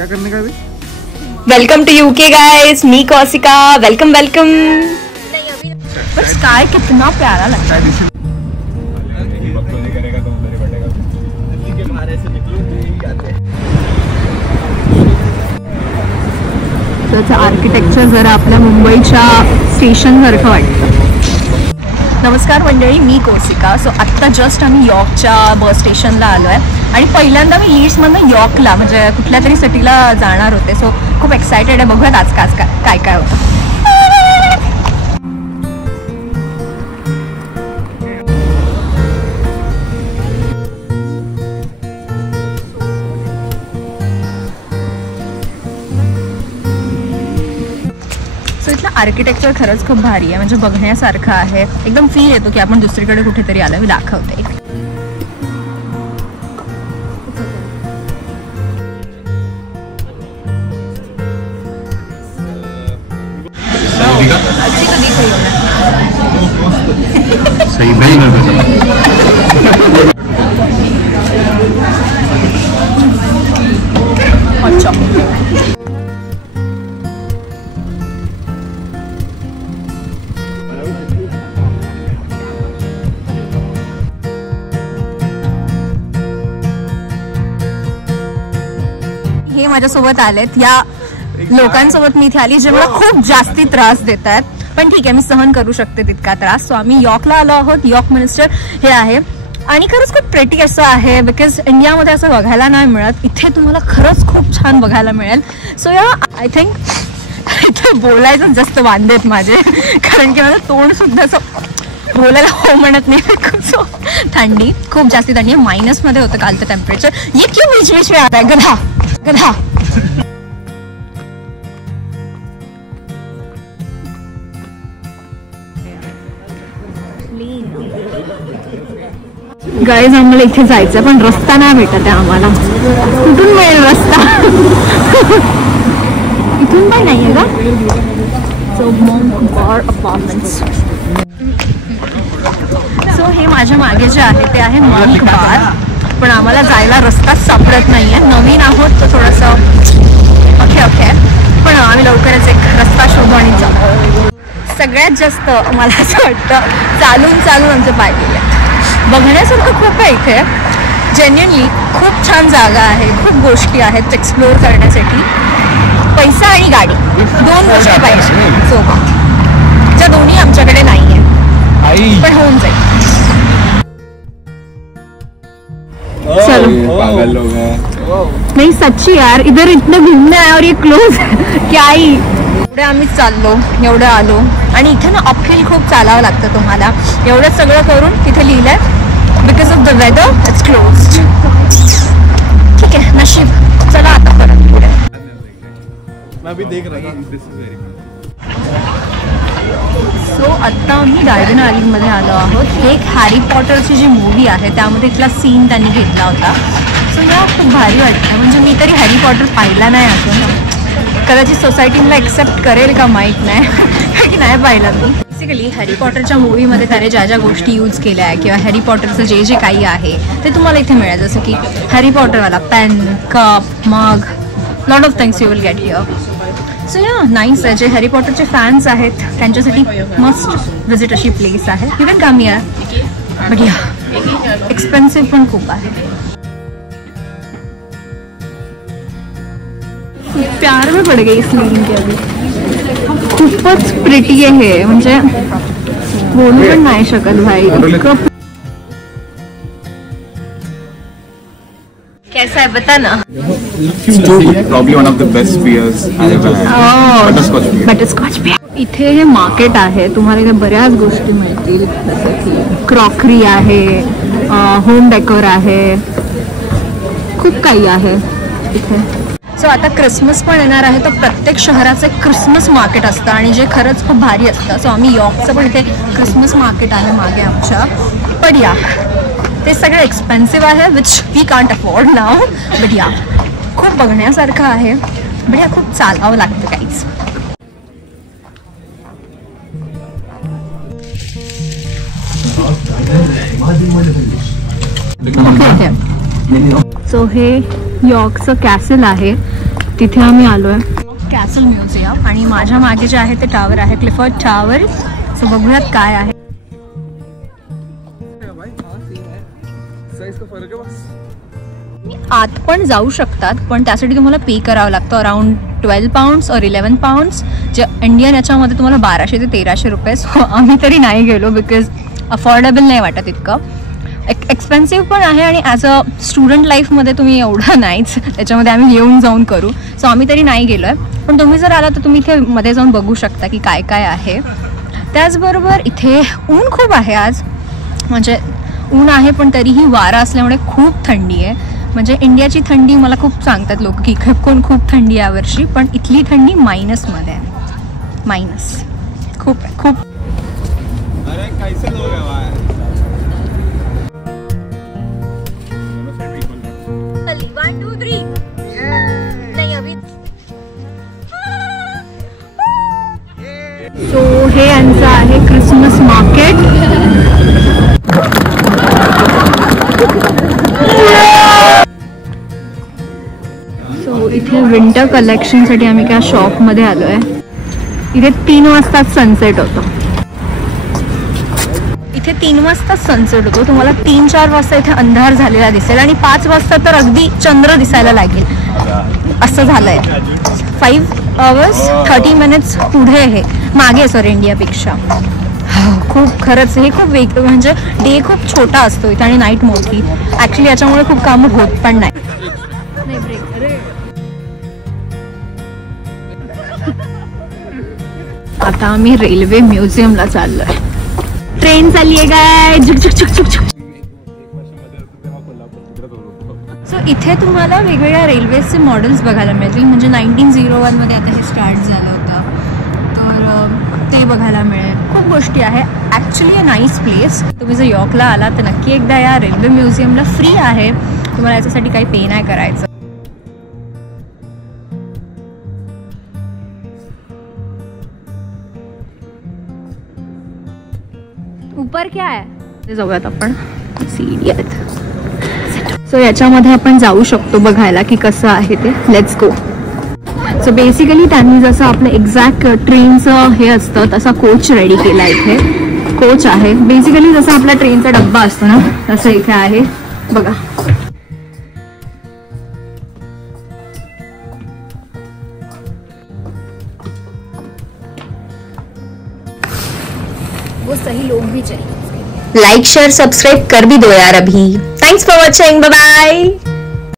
क्या करने का अभी? वेलकम टू यूके गाइस, मी कौशिका, वेलकम वेलकम। पर स्काई कितना प्यारा लगता है। त्याचं आर्किटेक्चर जरा आपल्या मुंबईच्या स्टेशन सारखं वाटतं। नमस्कार मंडळी, मी कौशिका। सो आत्ता जस्ट आम्ही यॉर्कच्या बस स्टेशनला आलो आहे आणि पहिल्यांदा मी लीड्समधनं यॉर्कला म्हणजे कुठल्या तरी सिटीला जाणार होते। सो खूप एक्सायटेड आहे, बघूयात आज काय काय होतं। आर्किटेक्चर खरंच खूप भारी आहे, म्हणजे बघण्यासारखं आहे। एकदम फील येतो की आपण दुसरीकडे कुठेतरी आलोय। मी दाखवते। सही नहीं अच्छा हे माझ्यासोबत आलेत। या लोकांसोबत मी इथे आली जे मला खूप जास्ती त्रास देत आहेत, पण ठीक आहे, मी सहन करू शकते तितका त्रास। सो आम्ही यॉर्कला आलो आहोत। यॉर्क मिनिस्टर हे आहे आणि खरंच खूप प्रेटी असं आहे, बिकॉज इंडियामध्ये असं बघायला नाही मिळत। इथे तुम्हाला खरंच खूप छान बघायला मिळेल। सो या आय थिंक इथे बोलायचं जास्त वांदेत माझे, कारण की माझं तोंड सुद्धा असं बोलायला हो म्हणत नाही। सो थंडी खूप जास्ती थंडी आहे। मायनसमध्ये होतं कालचं टेम्परेचर। ये क्यों बीच बीच में आता है गधा गधा। गाईज आम्हाला इथे जायचं पण रस्ता नाही भेटत आहे आम्हाला। कुठून मिळेल रस्ता? इथून पण नाहीये का? सो मॉन्क बार अपार्टमेंट्स। सो हे माझ्या मागे जे आहे ते आहे मॉन्क बार, पण आम्हाला जायला रस्ता सापडत नाहीये। नवीन आहोत तर थोडंसं ओके पण आम्ही लवकरच एक रस्ता शोधू आणि जाऊ। सगळ्यात जास्त मला असं वाटतं चालून आमचे पाय गेले। बघण्यासारखं खूप आहे इथे, जेन्युइनली खूप छान जागा आहे, खूप गोष्टी आहेत एक्सप्लोअर करण्यासाठी। पैसा आणि गाडी दोन गोष्टी पाहिजे सोबत, ज्या दोन्ही आमच्याकडे नाही आहे, पण होऊन जाईल। चलो पागल लोग हैं। नहीं सच्ची यार, इधर इतने घूमने आए और ये क्लोज क्या ही। एवढे आम्ही चाललो, एवढं आलो आणि इथे ना अपहिल खूप चालावं लागतं तुम्हाला। एवढं सगळं करून तिथे लिहिलंय because of the whether it's closed. ठीक आहे, नशीब। चला आता परत पुढे। मैं अभी देख रहा था। सो आत्ता आम्ही गार्डन मध्ये आलो आहोत। हे एक हॅरी पॉटरची जी मूवी आहे त्यामध्ये इथला सीन त्यांनी घेतला होता। सो मला खूप भारी वाटतं, म्हणजे मी तरी हॅरी पॉटर पाहिला नाही अजून। कदाचित सोसायटी मला एक्सेप्ट करेल का माहीत नाही, की नाही पाहिला मी। बेसिकली हॅरी पॉटरच्या मूवीमध्ये त्याने ज्या ज्या गोष्टी यूज केल्या आहे किंवा हॅरी पॉटरचं जे जे काही आहे ते तुम्हाला इथे मिळेल। जसं की हॅरी पॉटरवाला pen, cup, mug, lot of things you will get here. So या नाईस आहे। जे हॅरी पॉटरचे फॅन्स आहेत त्यांच्यासाठी मस्ट विजिट अशी प्लेस आहे। You can come here, but या एक्सपेन्सिव्ह पण खूप आहे। प्यार में पड़ गई इस लेन के अभी। खूपच प्रिटी आहे हे, म्हणजे बोलू पण नाही शकत भाई। कैसा है बता ना। Probably one of the best beers I ever had. Butterscotch beer. इथे हे मार्केट आहे, तुम्हाला इथे बऱ्याच गोष्टी मिळतील, जसं की क्रॉकरी आहे, होम डेकोर आहे, खूप काही आहे इथे। सो आता क्रिसमस पण येणार आहे, तर प्रत्येक शहराचं एक क्रिसमस मार्केट असतं आणि जे खरंच खूप भारी असतं। सो आम्ही यॉर्कचं पण इथे क्रिसमस मार्केट आहे मागे आमच्या, पण या ते सगळं एक्सपेन्सिव्ह आहे which we can't afford now, but या खूप बघण्यासारखं आहे। बट या खूप चालावं लागतं काहीच। सो हे यॉर्कचं कॅसल आहे तिथे आम्ही आलोय कॅसल म्युझियम आणि माझ्या मागे जे आहे ते टावर आहे क्लिफर्ड टावर. सो बघूयात काय आहे. तुम्ही आत पण जाऊ शकतात पण त्यासाठी तुम्हाला पे करावं लागतं अराउंड 12 पाउंड्स और 11 पाउंड्स जे इंडियन याच्यामध्ये तुम्हाला 1200 ते 1300 रुपये. सो आम्ही तरी नाही गेलो बिकॉज अफोर्डेबल नाही वाटत इतकं. एक्सपेन्सिव्ह पण आहे आणि ॲज अ स्टुडंट लाईफमध्ये तुम्ही एवढं नाहीच त्याच्यामध्ये आम्ही येऊन जाऊन करू. सो आम्ही तरी नाही गेलो आहे. पण तुम्ही जर आला तर तुम्ही इथे मध्ये जाऊन बघू शकता की काय काय आहे. त्याचबरोबर इथे ऊन खूप आहे आज. म्हणजे ऊन आहे पण तरीही वारा असल्यामुळे खूप थंडी आहे. म्हणजे इंडियाची थंडी मला खूप सांगतात लोक की कोण खूप थंडी यावर्षी पण इथली थंडी मायनसमध्ये आहे. मायनस खूप खूप. सो हे यांचं आहे क्रिसमस मार्केट. सो इथे विंटर कलेक्शनसाठी आम्ही त्या शॉपमध्ये आलो आहे. इथे 3 वाजता सनसेट होतो. इथे 3 वाजता सनसेट होतो. तुम्हाला 3-4 वाजता इथे अंधार झालेला दिसेल आणि 5 वाजता तर अगदी चंद्र दिसायला लागेल असं झालंय. 5 hours 30 minutes पुढे हे मागे सर इंडियापेक्षा. खूप खरंच हे खूप म्हणजे डे खूप छोटा असतो इथे आणि नाईट मोठी. ॲक्च्युली याच्यामुळे खूप कामं होत पण नाही. आता आम्ही रेल्वे म्युझियमला चाललोय. ट्रेन चालली आहे काय झुक झुक झुक झुक झुक. सो इथे तुम्हाला वेगवेगळ्या रेल्वेचे मॉडेल्स बघायला मिळतील. म्हणजे 1901 मध्ये आता हे स्टार्ट झालं होतं तर ते बघायला मिळेल. खूप गोष्टी आहे. Actually a nice place. तुम्ही जर यॉर्कला आला तर नक्की एकदा या. रेल्वे म्युझियमला फ्री आहे. तुम्हाला याच्यासाठी काही पे नाही करायचं. ऊपर क्या आहे ते जाऊयात आपण. सीडी आहेत. सो याच्यामध्ये आपण जाऊ शकतो बघायला की कसं आहे ते. Let's go. सो बेसिकली त्यांनी जसं आपलं एक्झॅक्ट ट्रेनचं हे असतं तसा कोच रेडी केला. इथे कोच आहे. बेसिकली जसं आपला ट्रेनचा डब्बा असतो ना तसं इथे आहे बघा. वो सही लोग भी चाहिए. लाइक शेयर सब्सक्राइब कर भी दो यार अभी. Thanks for watching. Bye bye.